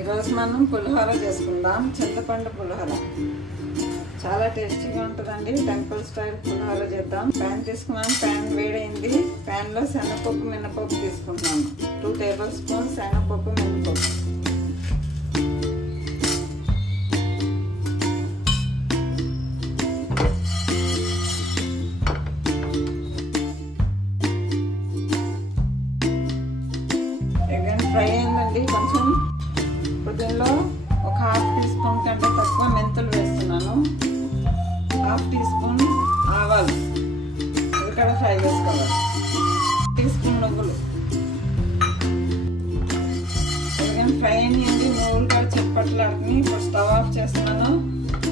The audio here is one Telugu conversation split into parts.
ఈరోజు మనం పులిహోర చేసుకుందాం. చింతపండు పులిహోర చాలా టేస్టీగా ఉంటుందండి. టెంపుల్ స్టైల్ పులిహోర చేద్దాం. ప్యాన్ తీసుకున్నాను. ప్యాన్ వేడైంది. ప్యాన్లో శనగపప్పు మినపప్పు తీసుకుంటున్నాను. 2 టేబుల్ స్పూన్స్ శనగపప్పు మినపప్పు. ఫ్రై అయిందండి. కొంచెం దీనిలో ఒక 1/2 టీ స్పూన్ కంటే తక్కువ మెంతులు వేస్తున్నాను. 1/2 టీ స్పూన్ ఆవాలు ఇవి కూడా ఫ్రై చేసుకోవాలి. 1 టీ స్పూన్ నువ్వులు ఫ్రై అయ్యింది. నువ్వులు కూడా చిప్పట్లాడుకుని ఇప్పుడు స్టవ్ ఆఫ్ చేస్తున్నాను.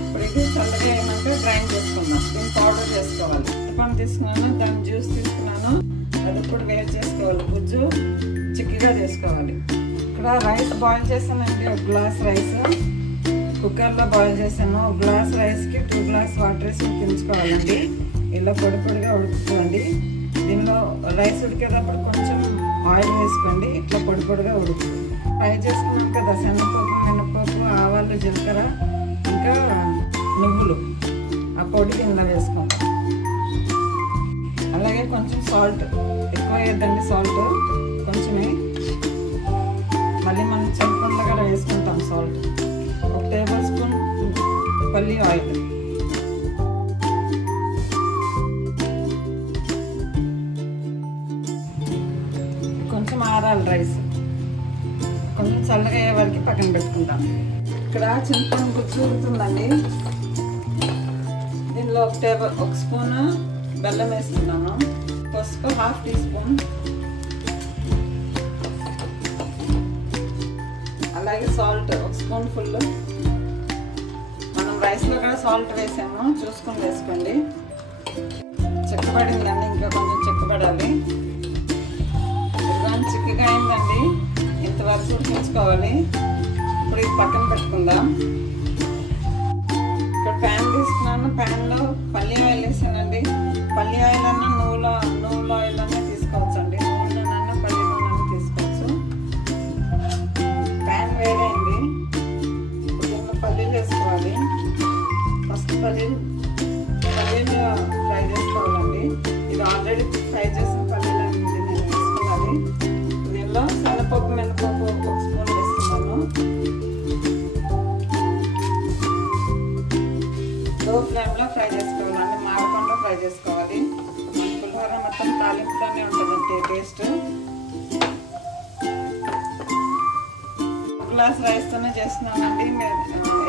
ఇప్పుడు ఇది చల్లగా అయినాక గ్రైండ్ చేసుకుందాం. దీన్ని పౌడర్ చేసుకోవాలి. చింతపండు తీసుకున్నాను, దాని జ్యూస్ తీసుకున్నాను. అది ఇప్పుడు వేడి చేసుకోవాలి. గుజ్జు చిక్కగా చేసుకోవాలి. ఇక్కడ రైస్ బాయిల్ చేశానండి. 1 గ్లాస్ రైస్ కుక్కర్లో బాయిల్ చేశాను. 1 గ్లాస్ రైస్కి 2 గ్లాస్ వాటర్ వేసి ఉడికించుకోవాలండి. ఇలా పొడి పొడిగా ఉడుకుతుంది. దీనిలో రైస్ ఉడికేటప్పుడు కొంచెం ఆయిల్ వేసుకోండి. ఇట్లా పొడి పొడిగా ఉడుకుతుంది. ఫ్రై చేసుకున్నాం కదా శనగపప్పు మినపప్పు ఆవాలు జీలకర్ర ఇంకా నువ్వులు ఆ పొడి కింద వేసుకుంటాం. అలాగే కొంచెం సాల్ట్ ఎక్కువ వేయద్దండి. సాల్ట్ కొంచెమే. మళ్ళీ మనం చింతపండులో కూడా వేసుకుంటాం సాల్ట్. 1 టేబుల్ స్పూన్ పల్లి ఆయిల్. కొంచెం ఆరాలి రైస్. కొంచెం చల్లగా అయ్యే వరకు పక్కన పెట్టుకుంటాం. ఇక్కడ చింతపండు గుజ్జు ఉడుకుతుందండి. దీనిలో 1 స్పూన్ బెల్లం వేస్తున్నాను. పసుపు 1/2 టీ స్పూన్. అలాగే సాల్ట్ 1 స్పూన్ ఫుల్. మనం రైస్లో కూడా సాల్ట్ వేసాము, చూసుకొని వేసుకోండి. చిక్కబడిందండి, ఇంకా కొంచెం చిక్కబడాలి. ఇదిగోని చిక్కగా అయిందండి. ఇంతవరకు ఉడికించుకోవాలి. ఇప్పుడు ఇది పక్కన పెట్టుకుందాం. ఇక్కడ ప్యాన్ తీసుకున్నాను. ప్యాన్లో పల్లి ఆయిల్ వేసానండి. పల్లి ఆయిల్ అన్నా నువ్వుల ఆయిల్ అన్నా తీసుకోవచ్చు అండి. నూనెలన్నా పల్లి నూనె తీసుకోవచ్చు. ప్యాన్ వేడైంది. ఇప్పుడు దీనిలో పల్లీలు వేసుకోవాలి. ఫస్ట్ పల్లీలు ఫ్రై చేసుకోవాలండి. ఇది ఆల్రెడీ ఫ్రై చేసిన పల్లీలు అనేది నేను వేసుకోవాలి. దీనిలో శనగపప్పు మినపప్పు 1 స్పూన్ వేస్తున్నాను. లో ఫ్లేమ్లో ఫ్రై చేసుకోవాలండి. మాడకుండా ఫ్రై చేసుకోవాలి. పులిహోర మొత్తం తాలింపులోనే ఉంటుంది టేస్ట్. 1 గ్లాస్ రైస్తోనే చేస్తున్నానండి.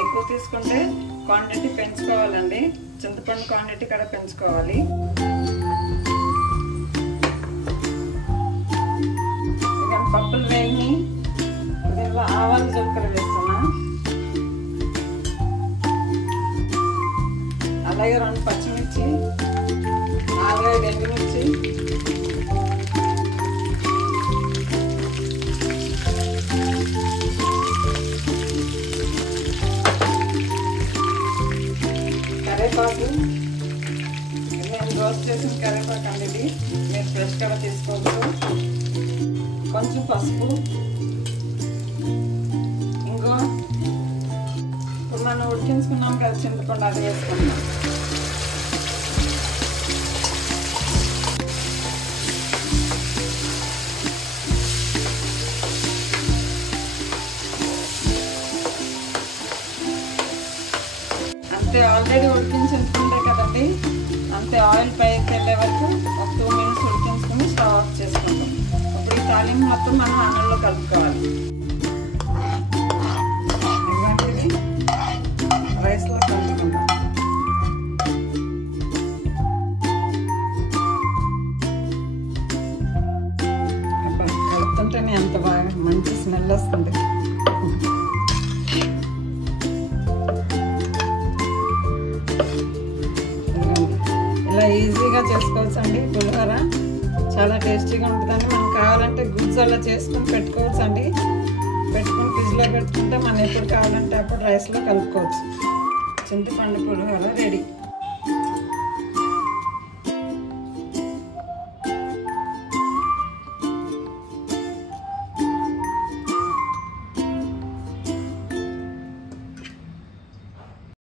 ఎక్కువ తీసుకుంటే క్వాంటిటీ పెంచుకోవాలండి. చింతపండు క్వాంటిటీ కూడా పెంచుకోవాలి. ఇక పప్పులు వేగి దీనిలో ఆవాలు జీలకర్ర వేస్తున్నా. అలాగే 2 పచ్చిమిర్చి, 4-5 ఎండుమిర్చి, కరివేపాకు. నేను రోస్ట్ చేసిన కరివేపాకు అండి. ఇది మీరు ఫ్రెష్ కూడా తీసుకోవచ్చు. కొంచెం పసుపు, ఇంకో ఇప్పుడు మనం ఉడికించుకున్నాం కదా చింతపండు, అది వేసుకున్నాం. అంతే, ఆల్రెడీ ఉడికించుకుంటే కదండి. అంతే, ఆయిల్ పైకి వెళ్ళే వరకు ఒక 2 మినిట్స్ ఉడికించుకుని స్టవ్ ఆఫ్ చేసుకుంటాం. అప్పుడు ఈ తాలింపు మొత్తం మనం అన్నంలో కలుపుకోవాలి. ఇలాంటిది రైస్లో కలుపుకుంటాం. కలుపుతుంటేనే అంత బాగా మంచి స్మెల్ వస్తుంది. ఇలా ఈజీగా చేసుకోవచ్చు అండి పులిహోర. చాలా టేస్టీగా ఉంటుందండి. మనం కావాలంటే గుజ్జు అలా చేసుకుని పెట్టుకోవచ్చు అండి. పెట్టుకుని ఫ్రిడ్జ్లో పెట్టుకుంటే మనం ఎప్పుడు కావాలంటే అప్పుడు రైస్లో కలుపుకోవచ్చు. చింతపండు పులిహోర రెడీ.